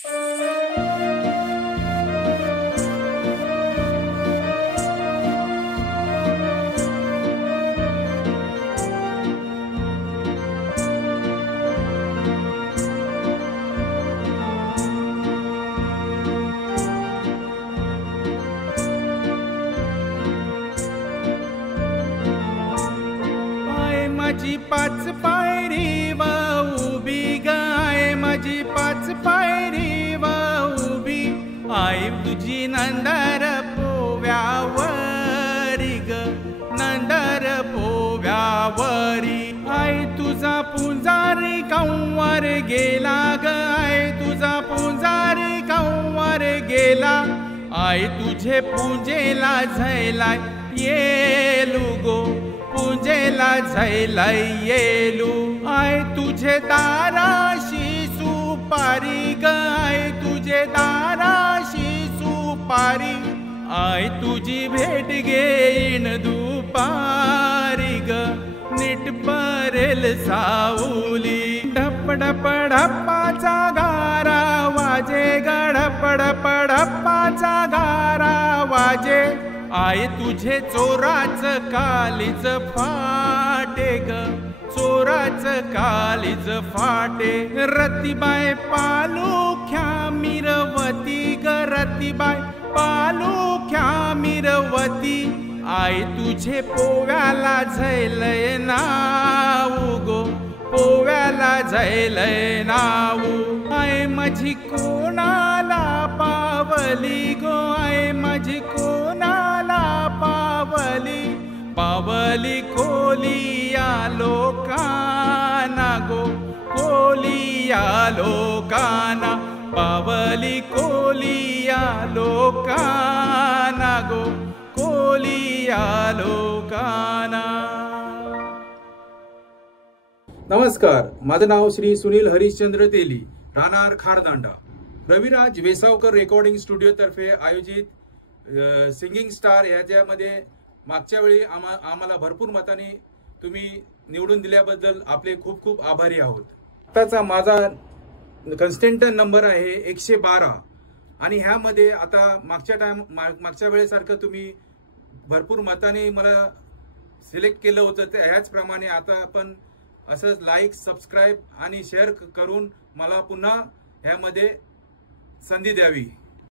माझी पाच पायरी व उभी गाय, माझी पाच पायरी व उभी, आई तुझी नंदर पोव्यावरी ग, नंदर पोव्यावरी. आई तुझा पुंजारी कंवर गेला ग, आई तुझा पुंजारी कंवर गेला, आई तुझे पूजेला झैला येलू गो, पूजेला झैला येलू. आय तुझे दाराशी सुपारी ग, आय तुझे दाराशी सुपारी, आय तुझी भेट घेईन दुपारी ग, नीट परेल सावली. ढप ढप ढप्पाचा गारा वाजे ग, ढप ढप ढप्पाचा गारा वाजे, आय तुझे चोराच कालीज फाटे ग, चोराच कालीज फाटे. रतीबाई पालुख्या मिरवती ग, रतीबाई पालुख्या मिरवती, आय तुझे पोव्याला झैलय नाऊ गो, पोव्याला झैलय नाऊ. आय माझी कोणाला पावली गो, आय माझी कोणाला पावली, पावली कोलिया लोकाना गो, कोलिया लोकाना, पावली कोलिया लोकाना गो, कोलिया लोकाना. नमस्कार, माझं नाव श्री सुनील हरिश्चंद्र तेली, राहणार खारदांडा. रविराज वेसावकर रेकॉर्डिंग स्टुडिओ तर्फे आयोजित सिंगिंग स्टार ह्याच्यामध्ये मागच्या वेळी आम्हाला भरपूर मताने तुम्ही निवडून दिल्याबद्दल आपले खूप खूप आभारी आहोत. आताचा माझा कन्स्टंट नंबर आहे 112 आणि ह्यामध्ये आता मागच्या वेळेसारखं तुम्ही भरपूर मताने मला सिलेक्ट केलं होतं, ह्याचप्रमाणे आता आपण असंच लाईक, सबस्क्राईब आणि शेअर करून मला पुन्हा ह्यामध्ये संधी द्यावी.